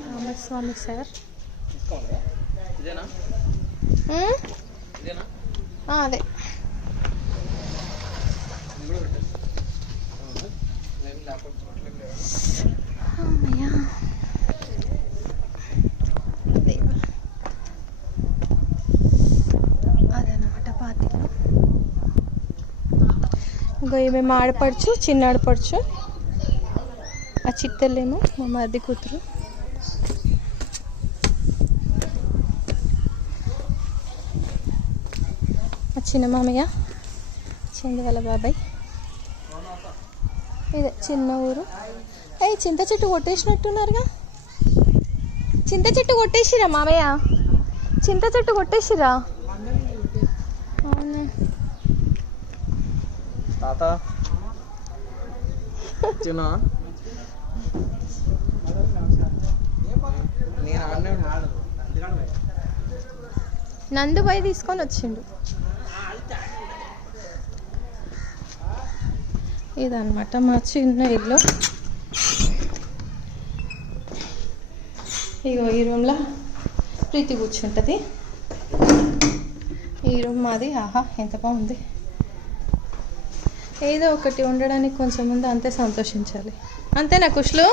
Ramaswamy sir అదే అదనమాట పాతిక. ఇంకో మేము ఆడపడుచు చిన్న ఆడపడుచు, ఆ చిత్తలేమో మా మరిది కూతురు. ఆ చిన్న మామయ్య చందు వాళ్ళ బాబాయ్. ఇదే చిన్న ఊరు. చింత చెట్టు కొట్టేసినట్టున్నారుగా. చింత చెట్టు కొట్టేసిరా మామయ్య, చింత చెట్టు కొట్టేసిరా. అవునా తాత నందు పోయి తీసుకొని వచ్చిండు. ఇదన్నమాట మా చిన్న ఇల్లు. ఇగో ఈ రూమ్లో ప్రీతి కూర్చుంటుంది. ఈ రూమ్ మాది. ఆహా ఎంత బాగుంది. ఏదో ఒకటి ఉండడానికి కొంచెం ముందు అంతే సంతోషించాలి. అంతేనా కుష్లు?